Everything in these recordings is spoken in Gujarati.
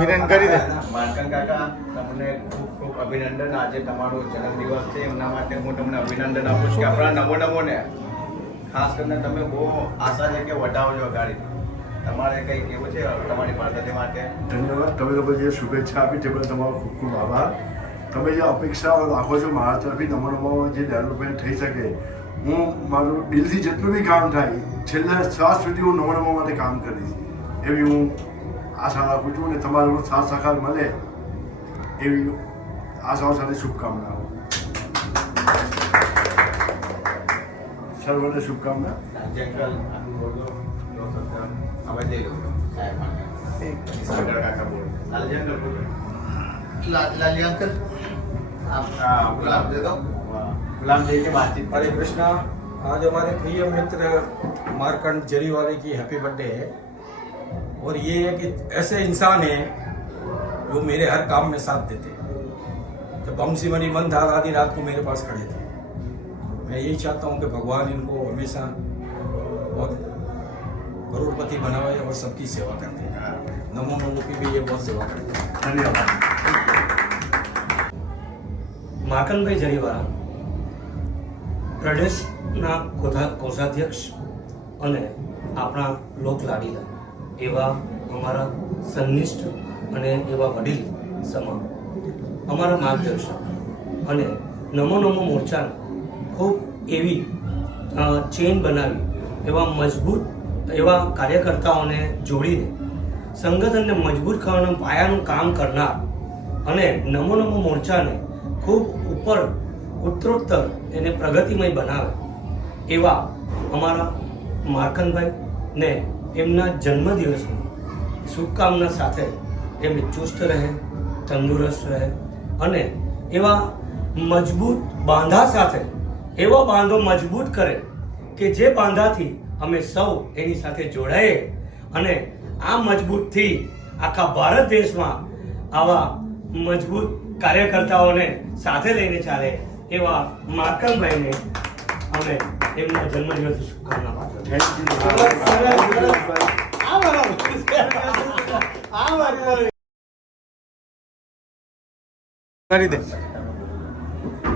અભિનંદન કરી દે. માર્કન કાકા, તમને ખૂબ ખૂબ અભિનંદન. આજે તમારો જન્મદિવસ છે, એમના માટે હું તમને અભિનંદન આપું છું કે આપણા નમો ને ખાસ કરીને તમે બહુ આશા છે કે વટાવજો ગાડી. તમારે કંઈ કેવું છે તમારી પાર્ટી માટે? ધન્યવાદ. તમે લોકો જે શુભેચ્છા આપી તે બદલ તમારો ખૂબ ખૂબ આભાર. તમે જે અપેક્ષાઓ રાખો છો મારા તરફથી નમોનામાં જે ડેવલપમેન્ટ થઈ શકે, હું મારું દિલથી જેટલું બી કામ થાય છેલ્લા શ્વાસ સુધી હું નમોનામાં માટે કામ કરીશ એવી હું આશા રાખું છું. અને તમારો સાથ સહકાર મળે એવી આશાઓ સાથે શુભકામનાઓ. સર્વને શુભકામના. જંગલ આટલું બોલો હવે દે લો સાહેબ માટે. સાગર કાકા બોલો. લાલજી અંકલ બોલો. લાલજી અંકલ आप गुलाब दे दो. गुलाब दे के बातचीत. हरे कृष्णा. आज हमारे प्रिय मित्र मार्कंड जरीवाले की हैप्पी बर्थडे है और ये एक ऐसे इंसान है जो मेरे हर काम में साथ देते हैं. जब बमसी मनी मन था आधी रात को मेरे पास खड़े थे. मैं यही चाहता हूँ कि भगवान इनको हमेशा बहुत करोड़पति बनावे और सबकी सेवा करते हैं. नमो नमो की भी ये बहुत सेवा करते हैं. ધન્યવાદ. માર્કનભાઈ જરીવાલા પ્રદેશના કોષાધ્યક્ષ અને આપણા લોકલાડીલા એવા અમારા સન્નિષ્ઠ અને એવા વડીલ સમા અમારા માર્ગદર્શક અને નમો નમો મોરચાને ખૂબ એવી ચેન બનાવી એવા મજબૂત એવા કાર્યકર્તાઓને જોડીને સંગઠનને મજબૂત કરવાનું પાયાનું કામ કરનાર અને નમો નમો મોરચાને ખૂબ ઉપર ઉત્તરોત્તર એને પ્રગતિમય બનાવે એવા અમારા માર્કનભાઈને એમના જન્મદિવસની શુભકામના સાથે એમ ચુસ્ત રહે, તંદુરસ્ત રહે અને એવા મજબૂત બાંધા સાથે એવો બાંધો મજબૂત કરે કે જે બાંધાથી અમે સૌ એની સાથે જોડાઈએ અને આ મજબૂતથી આખા ભારત દેશમાં આવા મજબૂત કાર્યકર્તાઓને સાથે લઈને ચાલે એવા માર્કનભાઈને અમે એમના જન્મદિવસની શુભકામના પાઠવીએ. કરી દે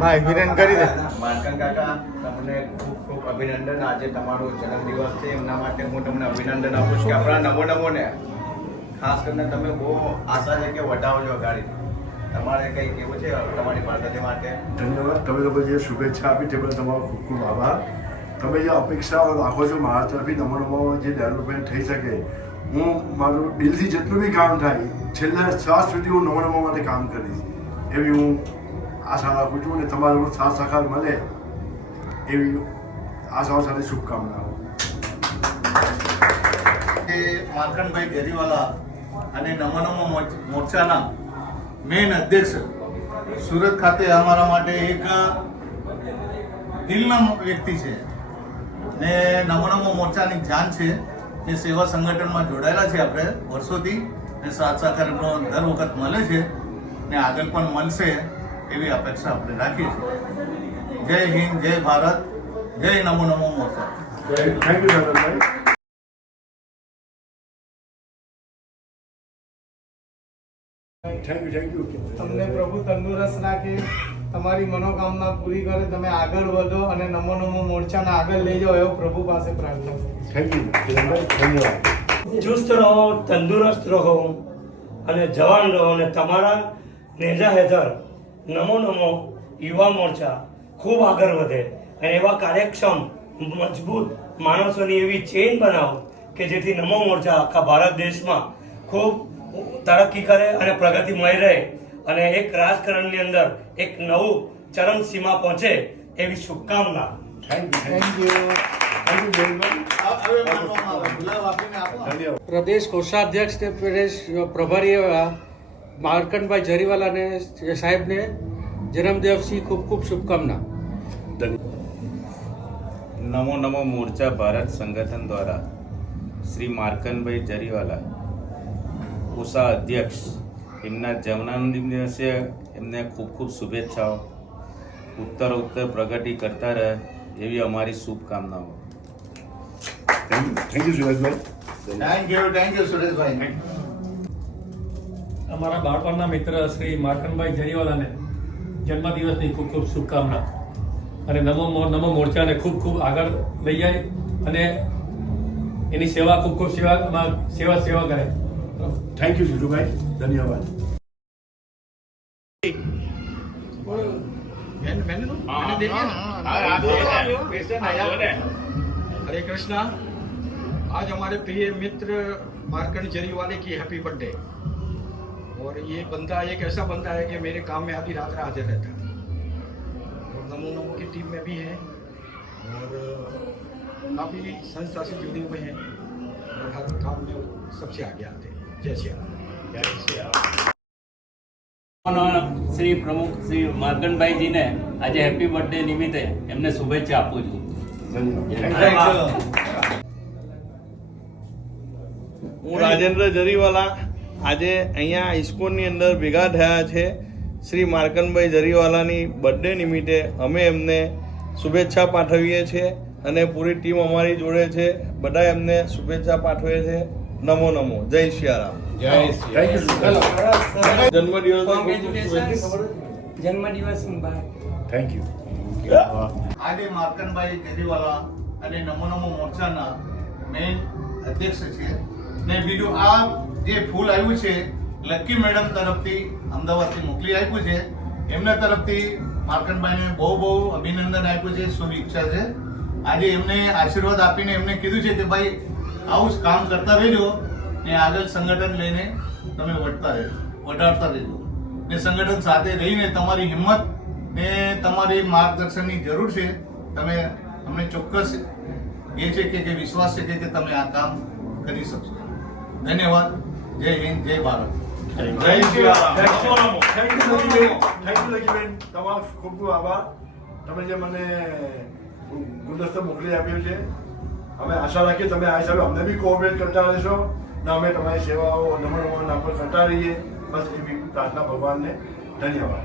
ભાઈ, અભિનંદન કરી દે. માર્કન કાકા, તમને ખૂબ ખૂબ અભિનંદન. આજે તમારો જન્મદિવસ છે, એમના માટે હું તમને અભિનંદન આપું છું કે આપણા નમો ને ખાસ કરીને તમે બહુ આશા છે કે વટાવજો ગાડી. તમારે કંઈ કેવું છે તમારી પાર્ટી માટે? ધન્યવાદ. તમે લોકો જે શુભેચ્છા આપી તે બદલ તમારો ખૂબ ખૂબ આભાર. તમે જે અપેક્ષાઓ રાખો છો મારા તરફથી નમોનામાં જે ડેવલપમેન્ટ થઈ શકે, હું મારું દિલથી જેટલું બી કામ થાય છેલ્લા શ્વાસ સુધી હું નમોનામાં માટે કામ કરીશ એવી હું આશા રાખું છું. અને તમારો સાથ સહકાર મળે એવી આશાઓ સાથે શુભકામનાઓ. માર્કનભાઈ ગેરીવાલા અને નમો નમો મોરચાના મેન અધ્યક્ષ સુરત ખાતે અમારા માટે એક દિલના વ્યક્તિ છે ને નમો નમો મોરચાની જાન છે. એ સેવા સંગઠનમાં જોડાયેલા છે આપણે વર્ષોથી ને સાથ સહકાર એમનો દર વખત મળે છે ને આગળ પણ મળશે એવી અપેક્ષા આપણે રાખીએ છીએ. જય હિન્દ, જય ભારત, જય નમો નમો મોરચા. થેન્ક યુ ધનંજયભાઈ. Thank you. તમને પ્રભુ તંદુરસ્ત રાખે, તમારી મનોકામના પૂરી કરે, તમે આગળ વધો અને નમો નમો મોરચાને આગળ લઈ જાઓ એવો પ્રભુ પાસે પ્રાર્થના કરું. થેન્ક યુ કિરણભાઈ. ધન્યવાદ. ચુસ્ત રહો, તંદુરસ્ત રહો અને જવાન રહો અને તમારા નેજા હેઠળ નમો નમો યુવા મોરચા ખૂબ આગળ વધે અને એવા કાર્યક્ષમ મજબૂત માણસોની એવી ચેન બનાવો કે જેથી નમો મોરચા આખા ભારત દેશમાં ખૂબ તરક્કી કરે અને પ્રગતિમય રહે અને એક રાજકારણની અંદર એક નવું ચરમ સીમા પહોંચે એવી શુભકામના. Thank you. પ્રદેશ કોષાધ્યક્ષ ને પ્રદેશ પ્રભારી એવા માર્કનભાઈ જરીવાલાને સાહેબને જન્મદિવસની ખૂબ ખૂબ શુભકામના. નમો નમો મોરચા ભારત સંગઠન દ્વારા શ્રી માર્કનભાઈ જરીવાલા ઉષા અધ્યક્ષ એમના જન્મદિન દિવસે એમને ખૂબ ખૂબ શુભેચ્છાઓ. ઉત્તરોત્તર પ્રગતિ કરતા રહે એવી અમારી શુભકામનાઓ. Thank you Sureshbhai. Thank you Sureshbhai. અમારા બાળપણના મિત્ર શ્રી માર્કનભાઈ જરીવાલાને જન્મદિવસની ખૂબ ખૂબ શુભકામના અને નમો મોરચાને ખૂબ ખૂબ આગળ લઈ જાય અને એની સેવા ખૂબ ખૂબ સેવા કરે. થેન્ક યુ સિદ્ધુભાઈ, ધન્યવાદ. हरे कृष्णा. आज हमारे प्रिय मित्र मार्कंड जरीवाले की हैप्पी बर्थडे. और ये बंदा एक ऐसा बंदा है कि मेरे काम में आधी रात हाजिर रहता है और नमो नमो की टीम में भी है और काफ़ी संस्था से जुड़े हुए हैं और हर काम में सबसे आगे आते हैं. जय श्री राम. जय श्री राम. શ્રી પ્રમુખ શ્રી માર્કનભાઈજીને આજે હેપી બર્થડે નિમિત્તે એમને શુભેચ્છા આપું છું. હું રાજેન્દ્ર જરીવાલા આજે અહીંયા ઇસ્કોનની અંદર ભેગા થયા છે. શ્રી માર્કનભાઈ જરીવાલાની બર્થડે નિમિત્તે અમે એમને શુભેચ્છા પાઠવીએ છીએ અને પૂરી ટીમ અમારી જોડે છે. બધા એમને શુભેચ્છા પાઠવે છે. નમો નમો. જય સિયારામ. થેન્ક યુ સિદ્ધુભાઈ. જન્મદિવસ મુબારક. Thank you. આજે માર્કનભાઈ જરીવાલા અને નમો નમો મોરચાના મેઇન અધ્યક્ષ છે. ને બીજું આ જે ફૂલ આવ્યું છે લક્કી મેડમ તરફથી અમદાવાદથી મોકલી આપ્યું છે. એમના તરફથી માર્કનભાઈને બહુ બહુ અભિનંદન આપ્યું છે, શુભેચ્છા છે. આજે એમને આશીર્વાદ આપીને એમને કીધું છે કે ભાઈ આવું જ કામ કરતા રહેજો ને આગળ સંગઠન લઈને તમે વટાડતા રહેજો ને સંગઠન સાથે રહીને તમારી હિંમત ને તમારી માર્ગદર્શનની જરૂર છે. તમે અમને ચોક્કસ એ છે કે વિશ્વાસ છે કે તમે આ કામ કરી શકશો. ધન્યવાદ. જય હિન્દ, જય ભારત. Thank you લકીબેન. તમારો ખૂબ ખૂબ આભાર. તમે જે મને ગુલદસ્તો મોકલી આપ્યો છે, અમે આશા રાખીએ તમે આ હિસાબે અમને બી કોઓપરેટ કરતા રહેશો ને અમે તમારી સેવાઓ નમો નમો નામ પર કરતા રહીએ. બસ એવી પ્રાર્થના ભગવાનને. ધન્યવાદ.